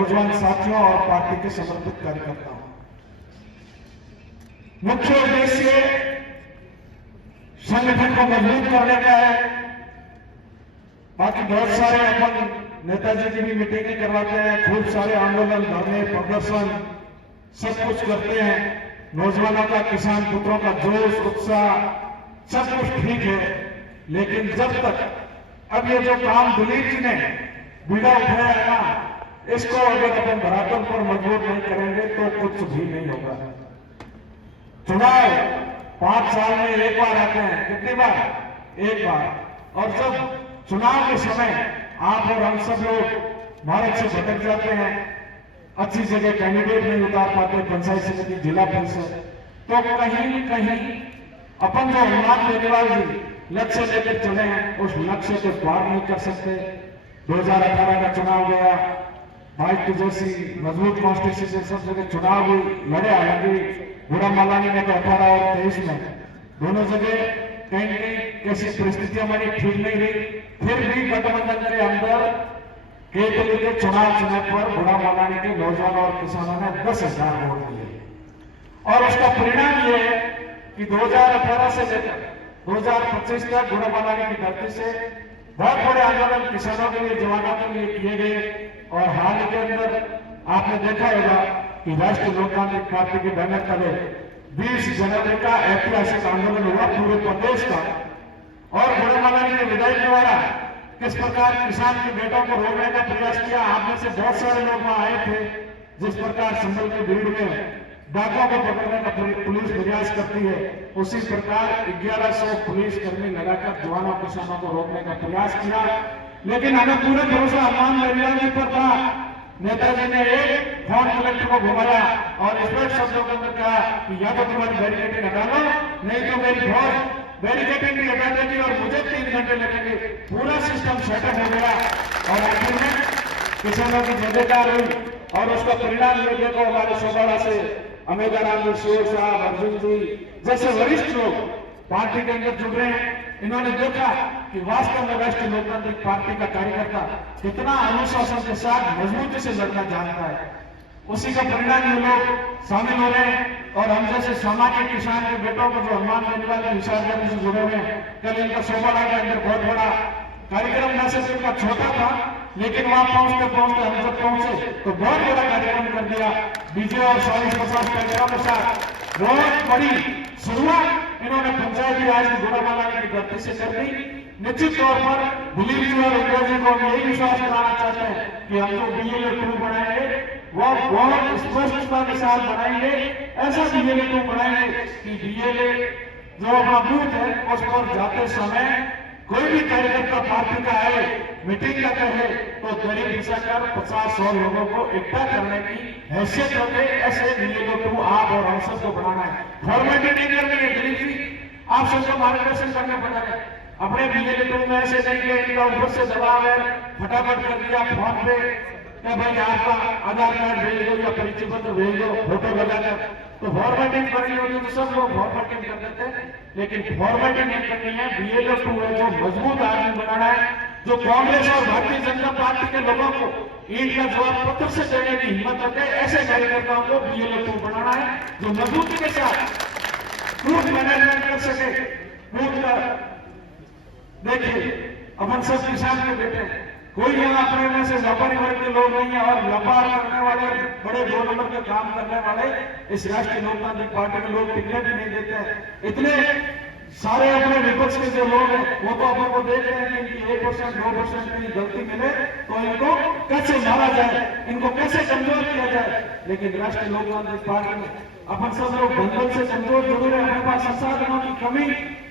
नौजवान साथियों और पार्टी के समर्पित कार्यकर्ताओं, मुख्य उद्देश्य संगठन को मजबूत करने का है। बाकी बहुत सारे अपन नेताजी की भी मीटिंगें करवाते हैं, खूब सारे आंदोलन, धरने, प्रदर्शन सब कुछ करते हैं। नौजवानों का, किसान पुत्रों का जोश, उत्साह सब कुछ ठीक है, लेकिन जब तक अब ये जो काम दिलीप जी ने बीड़ा उठाया है ना, इसको अगर अपन धरातल पर मजबूत नहीं करेंगे तो कुछ भी नहीं होगा। चुनाव 5 साल में एक बार आते हैं, कितनी बार? एक बार। और जब चुनाव के समय आप और हम सब लोग भारत से भटक जाते हैं, अच्छी जगह कैंडिडेट नहीं उतार पाते, पंचायत समिति, जिला परिषद, तो कहीं कहीं अपन जो हनुमान बेनीवाल जी लक्ष्य लेकर चले हैं, उस लक्ष्य को पार नहीं कर सकते। 2018 का चुनाव गया, भाई जैसी मजबूत कॉन्स्टिट्यूशन से सब जगह चुनाव हुई, लड़े। हालांकि बुरा मलानी ने तो 18 और 23 में दोनों जगह कहीं न कहीं कैसी परिस्थितियां हमारी ठीक नहीं रही, फिर भी गठबंधन के अंदर केतली के चुनाव चुने पर बुरा मलानी के नौजवानों और किसानों ने 10,000 वोट दिए। और उसका परिणाम यह है कि 2018 से लेकर 2025 तक बुरा मलानी की धरती से बहुत बड़े आंदोलन किसानों के लिए, जवानों के लिए किए गए। और हाल के अंदर आपने देखा होगा कि राष्ट्रीय लोकतांत्रिक पार्टी के बैनर तले 20 जनवरी का ऐतिहासिक आंदोलन हुआ पूरे प्रदेश का। और बुरा मलानी के विधायक द्वारा किस प्रकार किसान के बेटों को रोकने का प्रयास किया, आप में से बहुत सारे लोग वहां आए थे। जिस प्रकार संभल की भीड़ में डाकुओं को पकड़ने का पुलिस प्रयास करती है, उसी प्रकार 1100 पुलिस कर्मी लगाकर जवानों किसानों को रोकने का प्रयास किया। लेकिन हमें पूरा भरोसा हनुमान बेनीवाल जी पर था। नेताजी ने एक फोन कलेक्टर को घुमाया और स्पष्ट शब्दों के अंदर कहा कि या तो तुम्हारी बैरिकेडिंग हटा लो, नहीं तो मेरी फौज बैरिकेडिंग भी हटा देगी और मुझे 3 घंटे लगेंगे। पूरा सिस्टम सेटअप हो गया और आखिर में किसानों की जयजयकार हुई। और उसका परिणाम ये देखो, हमारे सोबाड़ा से अमेदाराम जी, शेर साहब, अर्जुन जी जैसे वरिष्ठ लोग पार्टी के अंदर जुड़ रहे हैं। इन्होंने देखा कि वास्तव में राष्ट्रीय लोकतांत्रिक पार्टी का कार्यकर्ता कितना अनुशासन के साथ मजबूती से लड़ना जानता है। उसी का परिणाम ये लोग शामिल हो रहे हैं। और हम जैसे सामान्य किसान के बेटों को जो हनुमान बेनीवाल के विचारधारा से जुड़े हुए हैं, कल इनका सोबाड़ा के अंदर बहुत बड़ा कार्यक्रम, मैसेज इनका छोटा था, लेकिन वहां पहुंचते पहुंचते हम जब पहुंचे तो बहुत बड़ा कार्यक्रम कर दिया। डीजे और 40-50 कार्यक्रम के साथ बहुत बड़ी शुरुआत इन्होंने पंचायती राज की बुरा मलानी की धरती से कर दी। निश्चित तौर पर दिलीप जी और इंदिरा जी को हम यही विश्वास कराना चाहते हैं कि हम जो BLA 2 बनाएंगे वो बहुत स्पष्टता के साथ बनाएंगे। ऐसा BLA 2 बनाएंगे कि BLA जो अपना बूथ है उस पर जाते समय कोई भी कार्यकर्ता पार्टी का आए, मीटिंग का कहे तो गरीब हिंसाकार 50-100 लोगों को इकट्ठा करने की हैसियत रखे। ऐसे BLA 2 आप और हम सबको बनाना है। फॉर्मेलिटी नहीं करनी है। दिलीप जी, आप सबको मार्गदर्शन करना पड़ेगा। अपने BLA 2 में ऐसे नहीं कि इनका ऊपर से दबाव है, फटाफट कर दिया फोन पे कि भाई आपका आधार कार्ड भेज दो या परिचय पत्र भेज दो, फोटो लगाकर। तो फॉर्मेटिंग करनी होती है तो सब लोग फॉर्मेटिंग कर देते हैं, लेकिन फॉर्मेटिंग नहीं करनी है। BLA 2 है जो मजबूत आदमी बनाना है, जो कांग्रेस और भारतीय जनता पार्टी के लोगों को ईंट का जवाब पत्र से देने की हिम्मत रखे। ऐसे कार्यकर्ताओं को BLA 2 बनाना है जो मजबूती के साथ बूथ मैनेजमेंट कर सके। बूथ का देखिए, अपन सब किसान के बेटे हैं, कोई यहाँ अपने में से व्यापारी वर्ग के लोग नहीं है। और व्यापार करने वाले, बड़े 2 नंबर के काम करने वाले इस राष्ट्रीय लोकतांत्रिक पार्टी में लोग टिकने भी नहीं देते हैं। इतने सारे अपने विपक्ष के जो लोग हैं वो तो अपन को देख रहे हैं कि इनकी 1%, 2% की गलती मिले तो इनको कैसे मारा जाए, इनको कैसे कमजोर किया जाए। लेकिन राष्ट्रीय लोकतांत्रिक पार्टी में अपन सब लोग दंगल से कमजोर जरूर है, हमारे पास संसाधनों की कमी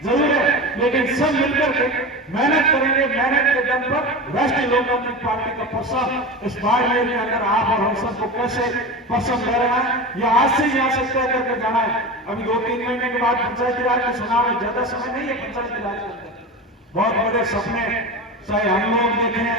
जरूर है, लेकिन सब मिलकर के मेहनत करेंगे। मेहनत के दम पर राष्ट्रीय लोकतांत्रिक पार्टी का पर्सन इस बाड़मेर के अंदर आप और हम सबको कैसे पर्सन ले रहा है, यह आज से यहाँ से तय करके जाना है। अभी 2-3 महीने के बाद पंचायती राज के चुनाव में ज्यादा समय नहीं है। पंचायती राज के अंदर बहुत बड़े सपने चाहे हम लोग देखें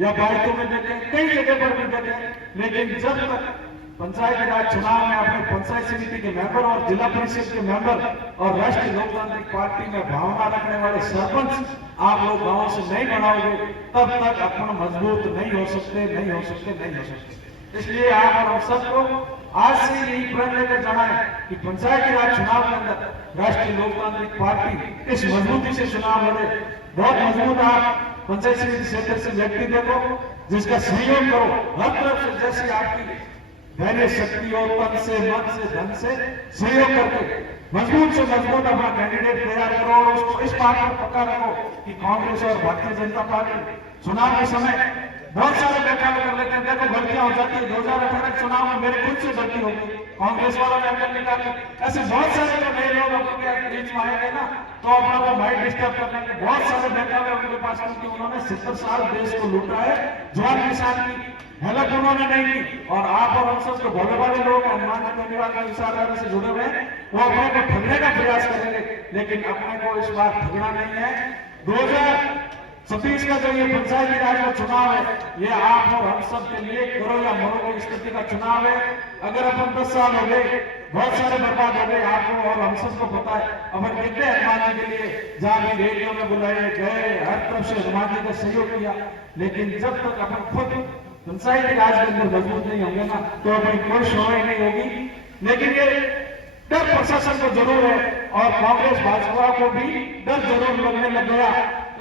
या बाइकों में देखें, कई जगह पर भी देखें, लेकिन जब तक पंचायती राज चुनाव में अपने पंचायत समिति के मेंबर और जिला परिषद के मेंबर और राष्ट्रीय लोकतांत्रिक पार्टी में भावना रखने वाले सरपंच आप लोग गांवों से नहीं बनाओगे, तब तक अपन मजबूत नहीं हो सकते, नहीं हो सकते, नहीं हो सकते। इसलिए आप और हम सबको आज से यही प्रण लेकर जाना है कि पंचायती राज चुनाव के अंदर राष्ट्रीय लोकतांत्रिक पार्टी इस मजबूती से चुनाव लड़े। बहुत मजबूत आप पंचायत समिति क्षेत्र से व्यक्ति देखो जिसका सहयोग करो हर तरफ से, जैसी आपकी धैर्य शक्ति और तन से मन से धन से सहयोग करके मजबूत से मजबूत अपना कैंडिडेट तैयार करो और उसको इस बात पर पक्का रखो कि कांग्रेस और भारतीय जनता पार्टी चुनाव के समय बहुत सारे बहकावे कर लेते हैं। देखो गलतियां हो जाती है, 2018 चुनाव में मेरे खुद से गलती होगी, कांग्रेस वालों ने अंदर निकाली। ऐसे बहुत सारे जो नए लोग अपने बीच में आएंगे ना तो अपना वो माइंड डिस्टर्ब कर लेंगे। बहुत सारे बहकावे उनके पास, क्योंकि उन्होंने 70 साल देश को लूटा है, जवान किसान की हेल्प उन्होंने नहीं की। और आप और हम सब जो भोले भाले लोग हैं, हनुमान जी धन्यवाद का विचारधारा से जुड़े हुए हैं, वो अपने को ठगने का प्रयास करेंगे, लेकिन अपने को इस बार ठगना नहीं है। 2026 का जो ये पंचायती राज का चुनाव है, ये आप और हम सब के लिए करो या मरो की स्थिति का चुनाव है। अगर अपन 10 साल हो गए, बहुत सारे बर्बाद हो गए, आपको और हम सबको पता है। अपन कितने हनुमान जी के लिए जहां भी रेडियो में बुलाए गए, हर तरफ से हनुमान जी का सहयोग किया, लेकिन जब तक अपन खुद पंचायती राज के अंदर मजबूत नहीं होंगे ना तो अपनी कोई सुनवाई नहीं होगी। लेकिन ये डर प्रशासन को जरूर है और कांग्रेस भाजपा को भी डर जरूर लगने लग गया,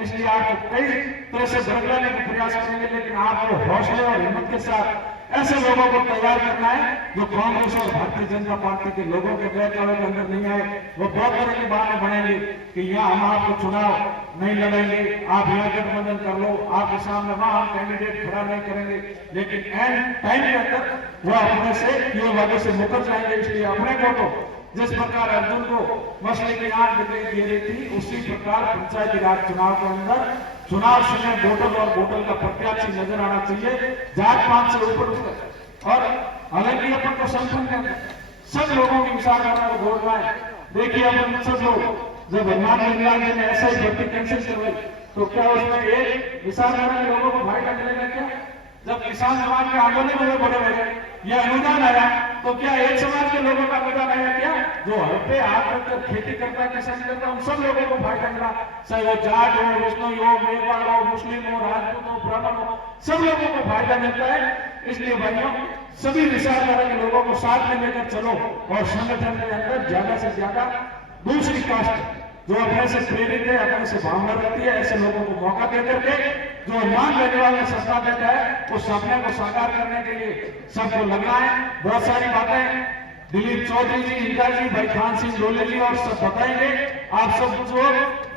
इसलिए आपको कई तरह से भड़काने का प्रयास करेंगे। लेकिन आपको हौसले और हिम्मत के साथ ऐसे लोगों को तैयार करना है जो कांग्रेस और भारतीय जनता पार्टी के लोगों के बहकावे के अंदर नहीं आए। वो बहुत तरह के बहाने बनाएंगे कि यहाँ हम आपको चुनाव नहीं लड़ेंगे, आप यहाँ गठबंधन कर लो, आपके सामने वहां हम कैंडिडेट खड़ा नहीं करेंगे। लेकिन एंड टाइम के अंदर वो अपने से किए वादे से मुकर जाएंगे। इसलिए अपने को तो जिस प्रकार अर्जुन को मछली की आंख दिखाई दे रही थी, उसी प्रकार पंचायती राज चुनाव के अंदर चुनाव समय बोतल और बोतल का प्रत्याशी नजर आना चाहिए, जात पात से ऊपर उठकर। और हालांकि अपन को संगठन के अंदर सब लोगों की विचारधारा को जोड़ना है। देखिए अपन सब लोग जब हनुमान जी ने ऐसा ही भर्ती कैंसिल करवाई तो क्या उसमें एक विचारधारा के लोगों को फायदा मिलेगा क्या? जब किसान समाज के आंदोलन में बड़े बड़े यह अनुदान आया तो क्या एक समाज के लोगों का अनुदान आया क्या? जो हर पे हाथ रखकर खेती करता है, किसान करता है, उन सब लोगों को फायदा मिला, चाहे वो जाट हो, वैष्णव हो, मेघवाल हो, मुस्लिम हो, राजपूत हो, ब्राह्मण हो, सब लोगों को फायदा मिलता है। इसलिए भाइयों सभी विचारधारा के लोगों को साथ में लेकर चलो और संगठन के अंदर ज्यादा से ज्यादा दूसरी कास्ट जो अपने से प्रेरित है, अपने से भावना रखती है, ऐसे लोगों को मौका दे करके जो अनुमान लेने वाले सत्ता देता है उस सपने को साकार करने के लिए सबको लगना है। बहुत सारी बातें दिलीप चौधरी जी, इंदिरा जी, भाई खान सिंह डोले जी और सब बताएंगे। आप सब जो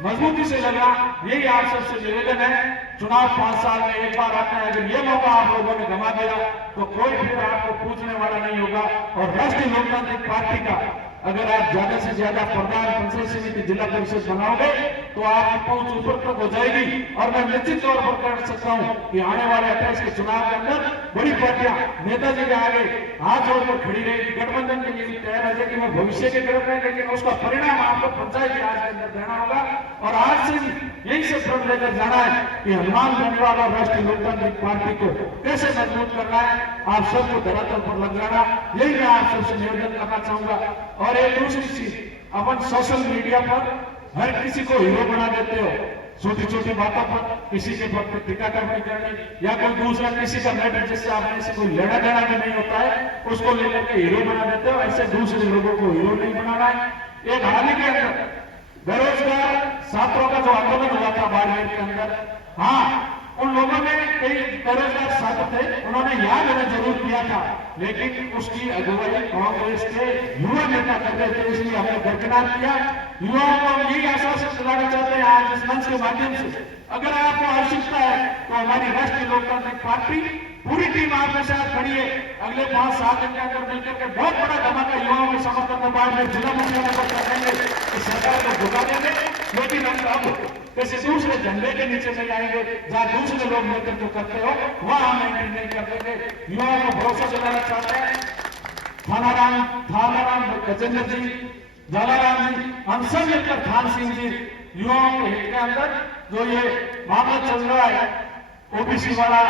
मजबूती से लगा, यही आप सबसे निवेदन है। चुनाव 5 साल में एक बार आता है, अगर ये मौका आप लोगों ने गंवा दिया तो कोई फिर आपको पूछने वाला नहीं होगा। और राष्ट्रीय लोकतांत्रिक पार्टी का अगर आप ज्यादा से ज्यादा प्रधान, पंचायत समिति, जिला परिषद बनाओगे तो आपकी पहुंच ऊपर तक हो जाएगी। और मैं निश्चित तौर पर कह सकता हूं कि आने वाले 28 के चुनाव के अंदर बड़ी पार्टियां नेताजी के आगे हाथ जोड़कर खड़ी रहेगी, गठबंधन के लिए भी तैयार है कि वो भविष्य के तरफ है, लेकिन उसका परिणाम आपको पंचायती राज के अंदर देना होगा। और आज से यही से प्रण लेकर जाना है कि हनुमान धन्यवाद और राष्ट्रीय लोकतांत्रिक पार्टी को कैसे मजबूत करना है, आप सबको धरातल पर लग जाना, यही मैं आप सबसे निवेदन करना चाहूंगा। और एक दूसरी चीज, अपन सोशल मीडिया पर हर किसी को हीरो बना देते हो, छोटी छोटी बातों पर किसी के पर टीका करनी या कोई दूसरा किसी का मैटर जिससे आपने से कोई लेना देना भी नहीं होता है उसको लेकर के हीरो बना देते हो। ऐसे दूसरे लोगों को हीरो नहीं बनाना है। एक हाल ही के अंदर बेरोजगार छात्रों का जो आंदोलन हुआ था बाड़मेर के अंदर, हाँ उन लोगों ने कई बेरोजगार छात्र थे, उन्होंने याद देना जरूर किया था, लेकिन उसकी अगुवाई कांग्रेस के युवा नेता कर रहे थे, इसलिए हमने दरकिनार किया। युवाओं को हम यही आश्वासन दिलाना चाहते हैं आज इस मंच के माध्यम से, अगर आपको आवश्यकता है तो हमारी राष्ट्रीय लोकतांत्रिक पार्टी पूरी टीम आपके साथ खड़ी है। अगले 5-7 दिन के अंदर मिलकर के बहुत बड़ा धमाका युवाओं के समर्थन में बाद में जिला मुख्यालय पर करेंगे कि सरकार को झुका देंगे। लेकिन हम अब किसी दूसरे झंडे के नीचे नहीं आएंगे, जहां दूसरे लोग नेतृत्व करते हो वहां हम एंट्री नहीं कर देंगे। युवाओं को भरोसा दिलाना चाहते हैं। थानाराम गजेंद्र जी, जलाराम जी, हम सब मिलकर खान सिंह जी युवाओं के हित के अंदर जो ये मामला चल रहा है ओबीसी वाला,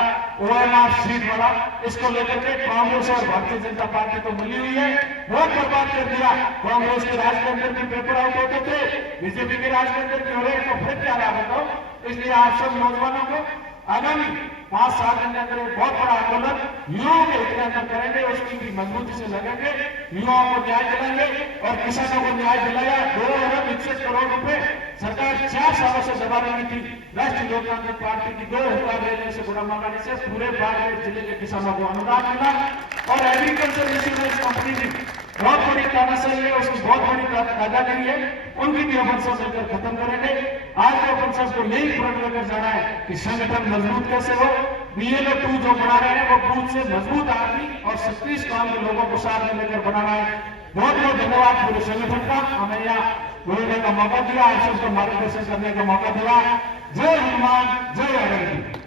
ओएमआर सीट वाला, इसको लेकर के कांग्रेस और भारतीय जनता पार्टी तो मिली हुई है, बहुत बर्बाद कर दिया। कांग्रेस के राज के अंदर भी पेपर आउट होते थे, बीजेपी के राज के अंदर भी हो रहे, तो फिर क्या लाभ बताओ। इसलिए आप सब नौजवानों को आगामी 5 साल के अंदर एक बहुत बड़ा आंदोलन युवाओं के हित के अंदर करेंगे, उसकी भी मजबूती से लगेंगे, युवाओं को न्याय दिलाएंगे और किसानों को न्याय दिलाया। 2 अरब 61 करोड़ रुपए सरकार 4 सालों से दबा रही थी। राष्ट्रीय लोकतांत्रिक पार्टी की 2 हुक्का रेलवे से गुड़ा मंगाने से पूरे बाड़मेर जिले के किसानों को अनुदान मिला और एग्रीकल्चर इंश्योरेंस कंपनी की बहुत बड़ी तानाशाही है, उसकी बहुत बड़ी दादागिरी है, उनकी भी अपन सब मिलकर खत्म करेंगे। आज तो अपन सबको यही प्रण लेकर जाना है कि संगठन मजबूत कैसे हो। BLO 2 जो बना रहे हैं वो बूथ से मजबूत आदमी और 36 गांव के लोगों को साथ में लेकर बनाना है। बहुत बहुत धन्यवाद पूरे संगठन का, हमें यहाँ बोलने का मौका दिया, आप सबको मार्गदर्शन करने का मौका दिया। जय हनुमान, जय आनंद।